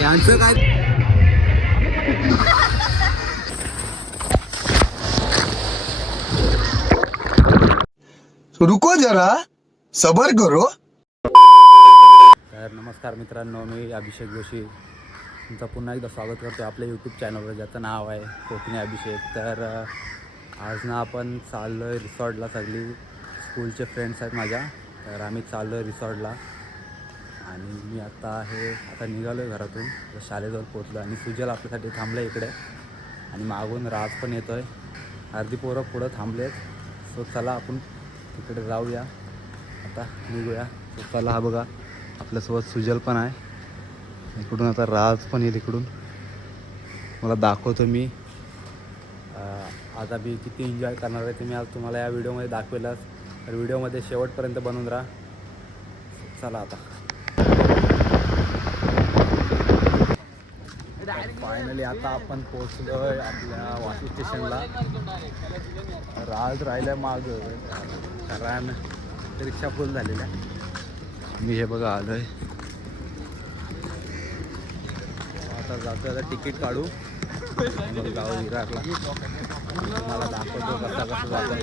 यांचं काय रुको जरा सबर करो. तर नमस्कार मित्रांनो, मी अभिषेक जोशी तुमचं पुन्हा एकदा स्वागत करतो आपल्या यूट्यूब चॅनलवर, ज्याचं नाव आहे कोकणी अभिषेक. तर आज ना आपण चाललो आहे रिसॉर्टला. सगळी स्कूलचे फ्रेंड्स आहेत माझ्या, तर आम्ही चाललो आहे रिसॉर्टला. आणि मी आता निघालो आहे घरातून, शाळेजवळ पोचलो आणि सुजल आपल्यासाठी थांबलं इकडे आणि मागून राज पण येतो आहे. अर्धी पोरं पुढं थांबलेत. सो चला आपण तिकडे जाऊया, आता निघूया. सो चला, हा बघा आपल्यासोबत सुजल पण आहे. इकडून आता राज पण येईल इकडून. मला दाखवतो मी आज आम्ही किती एन्जॉय करणार आहे ते मी आज तुम्हाला या व्हिडिओमध्ये दाखवेलच. तर व्हिडिओमध्ये शेवटपर्यंत बनवून राहा. चला आता फायनली आता आपण पोचलो आहे आपल्या वाशी स्टेशनला. राज राहिल्या मागं, कारण रिक्षा फुल झालेल्या. मी हे बघा आलो आहे. आता जातो, आता तिकीट काढू मग जाऊ विरारला. मला दाखवतो कसं जातो.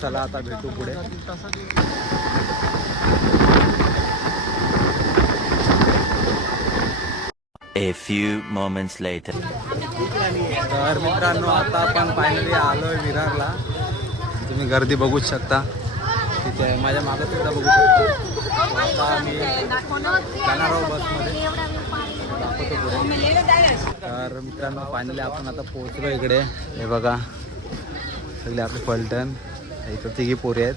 चला आता भेटू पुढे. A few moments later. तर मित्रांनो, आता आपण फायनली आलो आहे विरारला. तुम्ही गर्दी बघूच शकता तिथे, माझ्या मागं सुद्धा बघू शकता. आता आम्ही जाणार आहोत बसमध्ये, दाखवतो पुढे. तर मित्रांनो, फायनली आपण आता पोहोचलो इकडे. हे बघा सगळे आपले फलटण, इथं तिघी पोरी आहेत.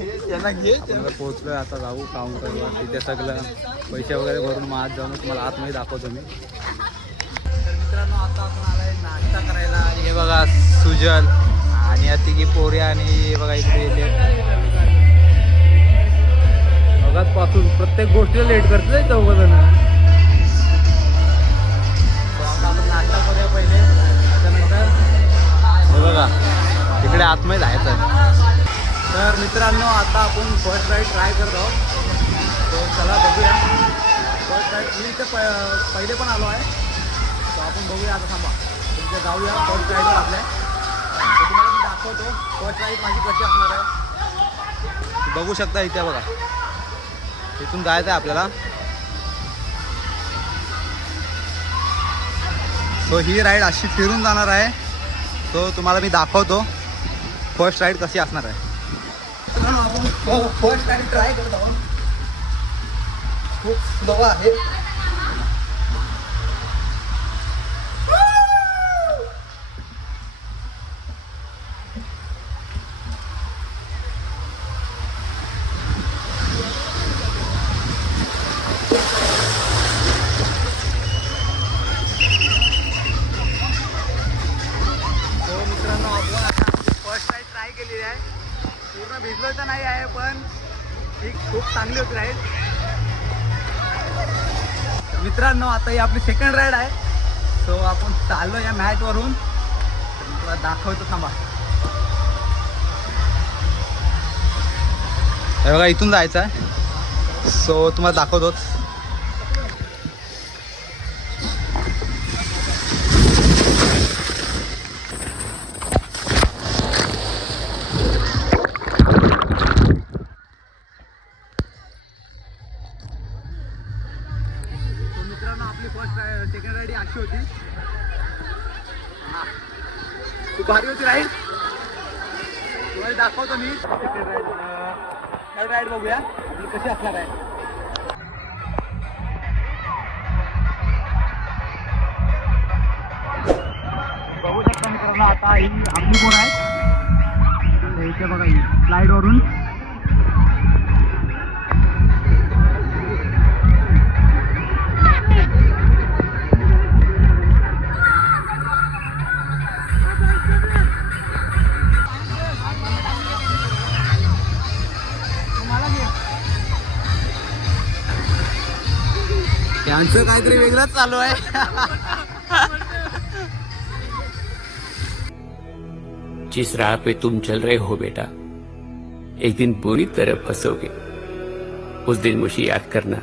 आपण पोहोचलोय, आता जाऊ काउंटरवर. तिथे सगळं पैसे वगैरे भरून मग जाऊन तुम्हाला आतमध्ये दाखवतो मी. तर मित्रांनो, आता आपण आलाय नाश्ता करायला. हे बघा सुजल आणि या तिघी पोरी, आणि हे बघा इकडे येते बघाच पासून प्रत्येक गोष्टीला लेट करते चौघजण. आता आपण नाश्ता करूया पहिले, त्याच्यानंतर हे बघा इकडे आतमध्ये जायचं. तर मित्रांनो, आता आपण फर्स्ट राईड ट्राय करत आहोत. तो चला बघूया. फर्स्ट राईड मी इथे पहिले पण आलो आहे, तो आपण बघूया. आता थांबा, तुमच्या जाऊया फर्स्ट राईडवर आपल्या. तर तुम्हाला मी दाखवतो फर्स्ट राईड माझी कशी असणार आहे. बघू शकता इथे बघा, इथून जायचं आहे आपल्याला. सो ही राईड अशी फिरून जाणार आहे. तो तुम्हाला मी दाखवतो फर्स्ट राईड कशी असणार आहे. आपण फर्स्ट टाइम ट्राय करत आहोत. खूप स्लो आहे. तो मित्रांनो, आपण आता फर्स्ट राईड ट्राय केलेली आहे. पूर्ण भिजलो तर नाही आहे, पण ही खूप चांगली होती राईड. मित्रांनो, आता ही आपली सेकंड राईड आहे. सो आपण चाललो या मॅटवरून, तुला दाखवतो. थांबा, हे बघा इथून जायचं आहे. सो तुम्हाला दाखवतोच. आपली फर्स्ट सेकंड राईड अशी होती. खूप भारी होती राईड, तुम्हाला दाखवतो मी. थर्ड राईड बघूया आपली कशी असणार आहे. बघू शकता मित्रांनो, आता ही आपली बोट आहे. इथे बघा ही स्लाईडवरून काहीतरी वेगळंच चालू आहे. जिस राह पे तुम चल रहे हो बेटा, एक दिन पूरी तरह फंसोगे. उस दिन मुझे याद करना,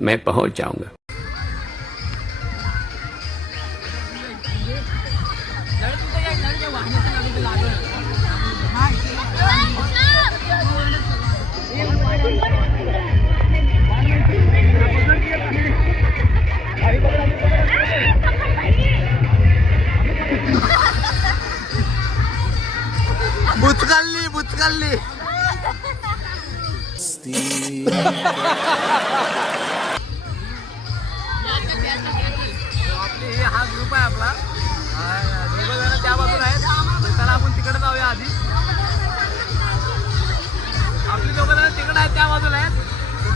मैं पहुंच जाऊंगा. बुचकाल्ली हा ग्रुप आहे आपला. दोघं जण त्या बाजूला आहेत. चला आपण तिकडे जाऊया आधी. आपली दोघं जण तिकडे आहेत, त्या बाजूला आहेत.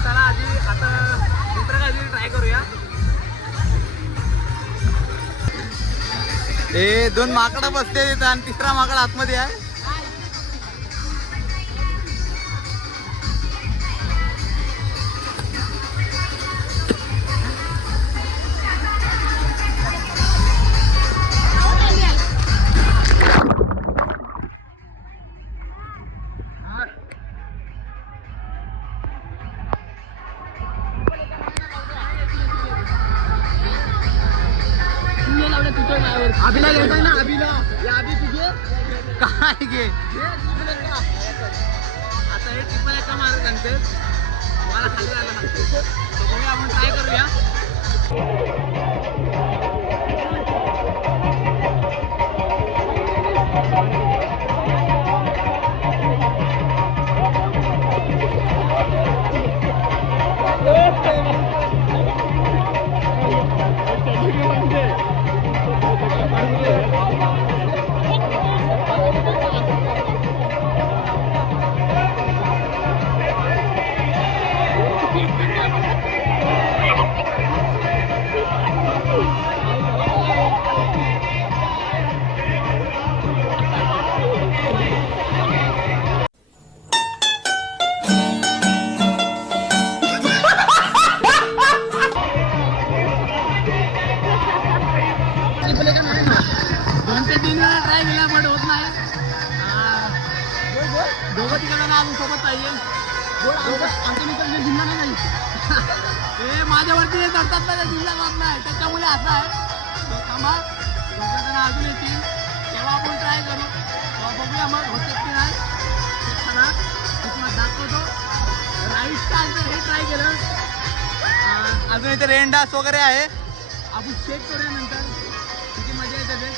चला आधी आता दुसरं काहीतरी ट्राय करूया. हे 2 माकडं बसते तिथं आणि तिसरा माकड आतमध्ये आहे. अभिला घेताय ना, अभिला आधी तुझे काय घे. आता हे ट्रिपल एका मारत सांगते मला खाली जायला लागते. बघूया आपण ट्राय करूया. दोघं तिकडे अजून सोबत पाहिजे. आमच्या मित्रांनी जिल्हा नाही हे माझ्यावरती हे चढतात ना, ते जिल्हा जात नाही. त्याच्यामुळे असं आहे. थांबा, दोघं जण अजून येतील तेव्हा आपण ट्राय करू. बघूया मग होते की नाही. चला तुम्हाला दाखवतो. राईट स्टार हे ट्राय केलं. अजून इथे रेन डान्स वगैरे आहे. आपण चेक करूया नंतर किती मजा येते ते.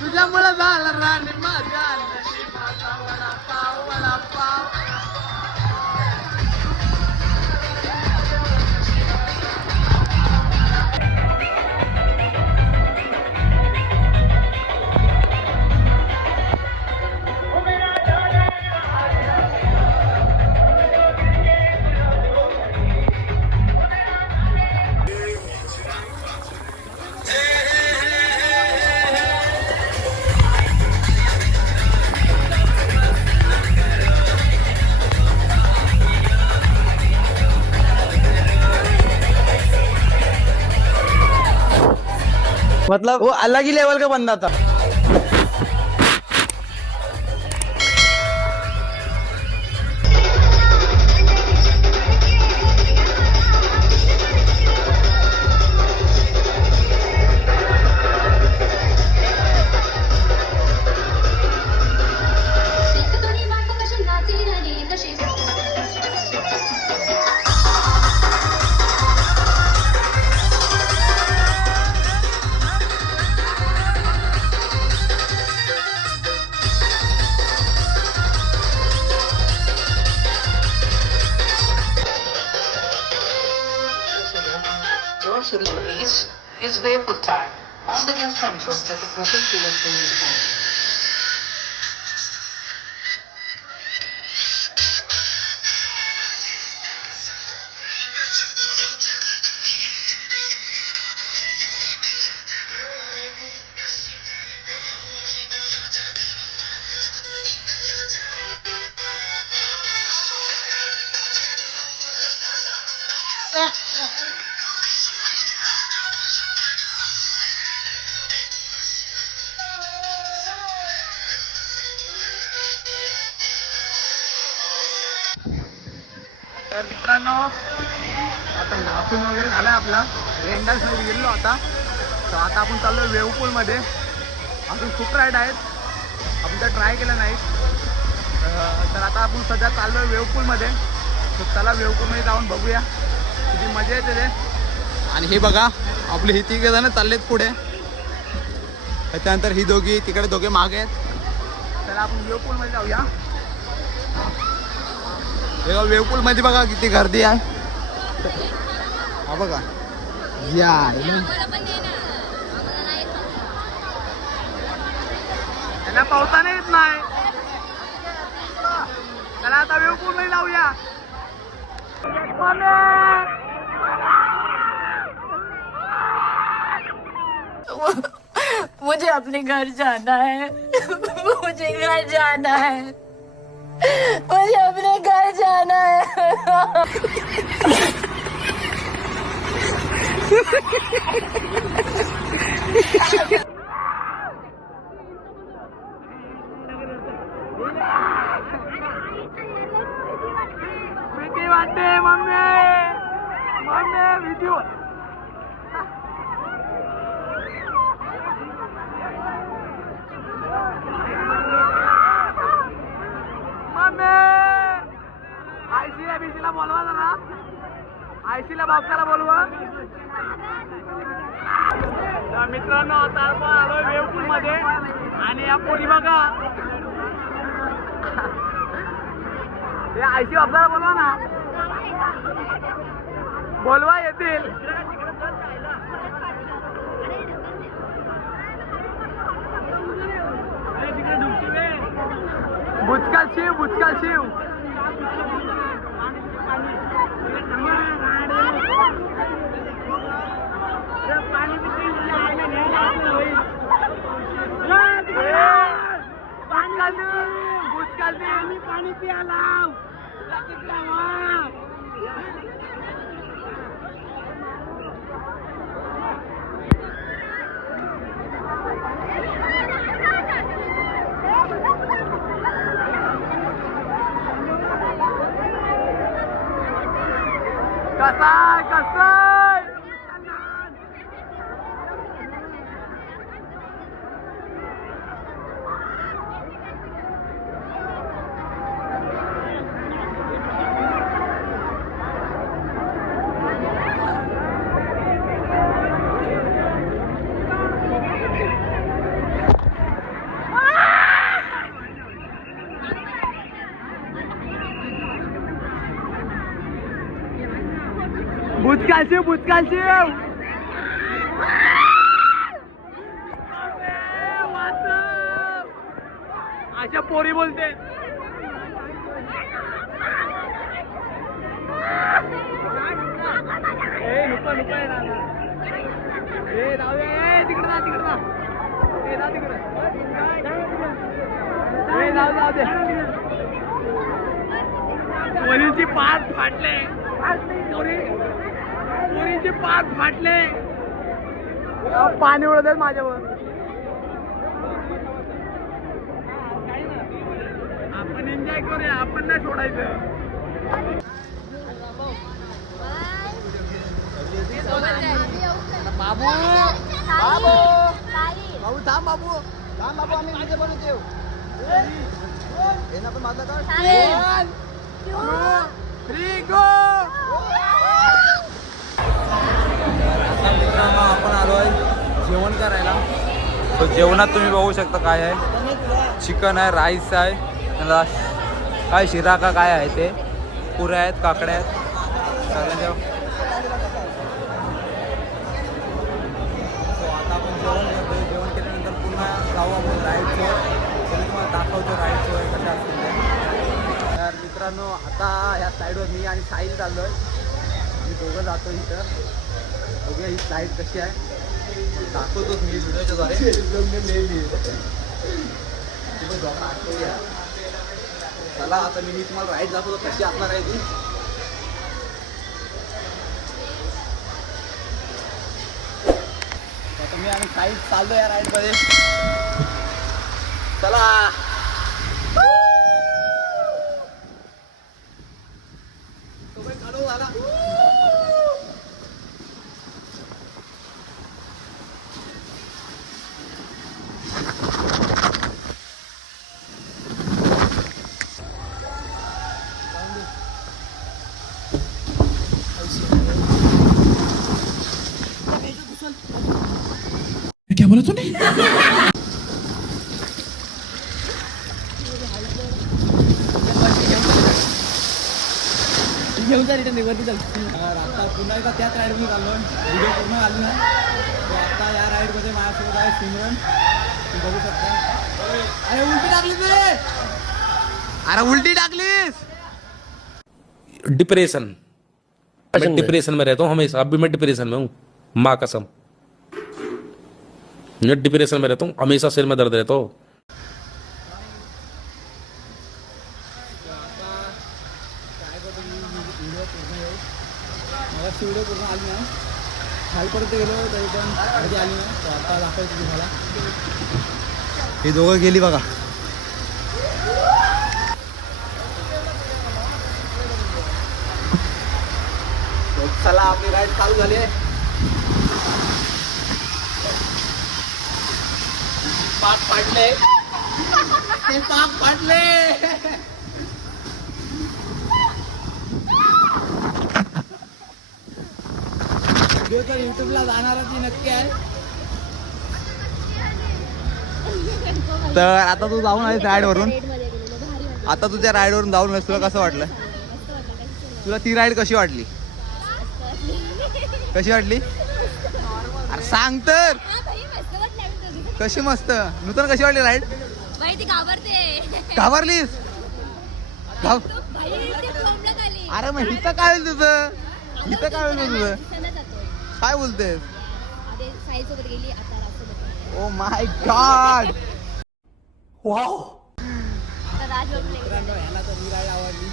तुझ्यामुळे झालं राणी माझ्या वडापाव वडापाव. मतलब वो अलग ही लेवल का बंदा था। George Louis is vapor time. On the consensus that the particular thing is home. तर मित्रांनो आता नाचून वगैरे झालं आपला रेंडास मध्ये गेलो आता. तर आता आपण चाललो वेवपूलमध्ये. अजून खूप राईड आहेत, आपण तर ट्राय केलं नाही. तर आता आपण सध्या चाललो आहे वेवपूलमध्ये. तर चला वेवपूलमध्ये जाऊन बघूया किती मजा येते ते. आणि हे बघा आपले ही तिघे जण चाललेत पुढे, त्याच्यानंतर ही दोघी तिकडे दोघे मागे आहेत. चला आपण वेवपूलमध्ये जाऊया. हे वेवपूल मध्ये बघा किती गर्दी आहे. हा बघा या त्याला पावसाने येत नाही. त्याला आता वेवपूल मध्ये जाऊया. मुझे अपने घर जाना है। मुझे घर जाना है। मुझे अपने घर जाना है। भीती वाटते मम्मी, मम्मी भीती वाटते. आयसीला बीसीला बोलवा जरा, आयसीला बापकाला बोलवा. तर मित्रांनो आता आपण आलोय वेवपूल मध्ये आणि या पोरी बघा. हे आयसी बापकाला बोलवा ना, बोलवा येतील. बुचकाल शिव, बुचकाल शिव. पाणी पियाला कसाय कसाय. बुचकाल शिव, बुचकाल शिव. अशा पोरी बोलते. नुका नुका तिकडे जा, तिकडे जा. तिकडे जाऊ दे. पोरीची पाठ फाटले, पोरीचे पाठ फाटले. पाणी उडत आहे माझ्यावर. आपण एन्जॉय करूया, आपण नाही सोडायचं. बाबू बाबू बाबू थांब बाबू थांब बाबू आम्ही माझे पण येऊ पण माझा काय 3 गो. आता मित्रांनो आपण आलो आहे जेवण करायला. तो जेवणात तुम्ही बघू शकता काय आहे. चिकन आहे, राईस आहे, त्याला काय शिरा का काय आहे ते, पुऱ्या आहेत, काकड्या आहेत. आता आपण जेवण करतो. जेवण केल्यानंतर पुन्हा जाऊ आपण राईडवर. तरी तुम्हाला दाखवतो राईडवर कशा असतील ते. तर मित्रांनो आता ह्या साईडवर मी आणि साहिल चाललो आहे. आम्ही दोघं जातो इथं. बघूया ही साईड कशी आहे, दाखवतोच मी व्हिडिओच्या द्वारे. चला आता मी तुम्हाला राईड दाखवतो कशी असणार आहे ती. आता मी आणि साईड चाललो या राईडमध्ये. चला चालू झाला. क्या बोला तूने? आता पुन्हा एकदा त्याच राईडमध्ये चाललो. व्हिडिओ पूर्ण आली ना. तो आता या राईडमध्ये माझ्यासोबत आहे सिमरन. तुम्ही बघू शकता. अरे उलटी टाकलीस रे. अरे उलटी टाकलीस. डिप्रेशन, मैं डिप्रेशन में रहता हूँ हमेशा. अभी मैं डिप्रेशन में हूँ, माँ कसम. मैं डिप्रेशन में रहता हूँ हमेशा. सिर में दर्द रहता हो. मला व्हिडिओ पूर्ण आली ना. खालपर्यंत गेलो तरी पण कधी आली ना. तर आता दाखवायचं तुम्हाला. हे दोघं गेली बघा. चला आपली राईड चालू झाली आहे. पाक फाटले, ते पाक फाटले. व्हिडिओ तर युट्यूबला जाणारच नक्की आहे. तर आता तू जाऊन आलीस राईडवरून. आता तुझ्या राईडवरून जाऊन आलीस, तुला कसं वाटलं? तुला ती राईड कशी वाटली? कशी वाटली? अरे सांग तर. कशी मस्त. नूतन कशी वाटली राईड? घाबरलीस? अरे मग हिथं काय होईल तुझं? हिथं काय होईल तुझं? काय बोलतेस? Oh my God. वाव. मित्रांनो ह्याला तर ही राईड आवडली.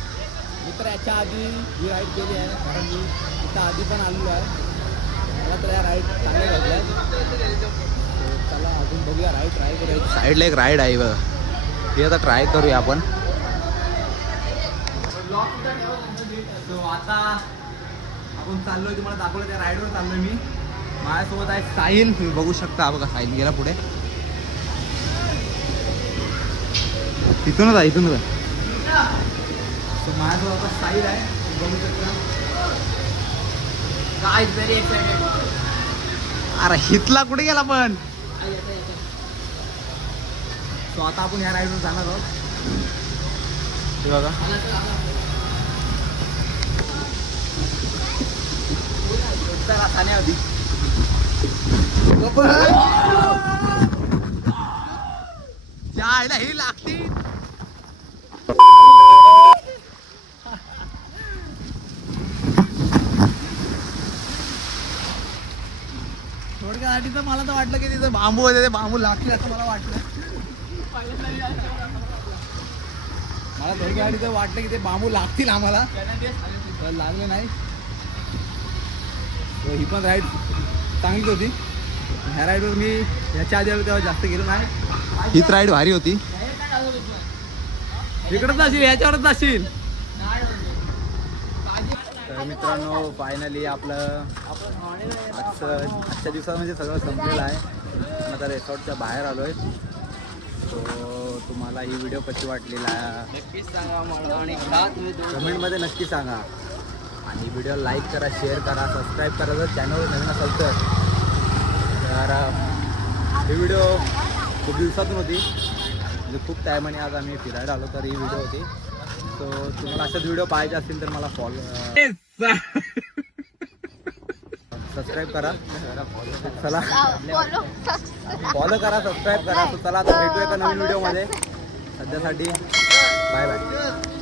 मित्र याच्या आधी ही राईड केली आहे, कारण मी इथं आधी पण आलेलो आहे. मला तर या राईड चांगल्या वाटल्या. चला अजून बघूया राईड ट्राय करूया. साईडला एक राईड आहे बघ, ती आता ट्राय करूया आपण. आता आपण चाललोय, तुम्हाला दाखवलं त्या राईडवर चाललोय मी. माझ्यासोबत आहे साहिल. तुम्ही बघू शकता बघा, साहिल गेला पुढे. इथूनच आहे, इथूनच आहे. माझ्यासोबत आता साहिल आहे, बघू शकता. काय व्हेरी एक्साइटेड. अरे हितला कुठे गेला पण. सो आता आपण ह्या राईडवर जाणार आहोत. हे बघा खाण्याआधी जायला ही लागती. थोडक्यासाठी तर मला तर वाटलं की तिथे बांबू होते, ते बांबू लागतील असं मला वाटलं. मला थोडक्यासाठी तर वाटलं की ते बांबू लागतील आम्हाला, लागले नाही. ही पण राईड चांगली होती. ह्या राईडवर मी ह्याच्या आधी आलो तेव्हा जास्त गेलो नाही. हीच राईड भारी होती. इकडंच जाशील, ह्याच्यावरच जाशील. तर मित्रांनो फायनली आपलं आजच्या दिवसात म्हणजे सगळं संपलेलं आहे. आपण आता रिसॉर्टच्या बाहेर आलो आहे. सो तुम्हाला ही व्हिडिओ कशी वाटली कमेंटमध्ये नक्की सांगा. आणि व्हिडिओ लाईक करा, शेअर करा, सबस्क्राईब करा जर चॅनलवर नवीन असेल तर. ही व्हिडिओ खूप दिवसातून होती, म्हणजे खूप टायमाने आज आम्ही फिरायला आलो तर ही व्हिडिओ होती. सो तुम्हाला अशाच व्हिडिओ पाहायचे असतील तर मला सबस्क्राईब करा. चला फॉलो करा, सबस्क्राईब करा. तर चला आता भेटूया एका नवीन व्हिडिओमध्ये. सध्यासाठी बाय बाय.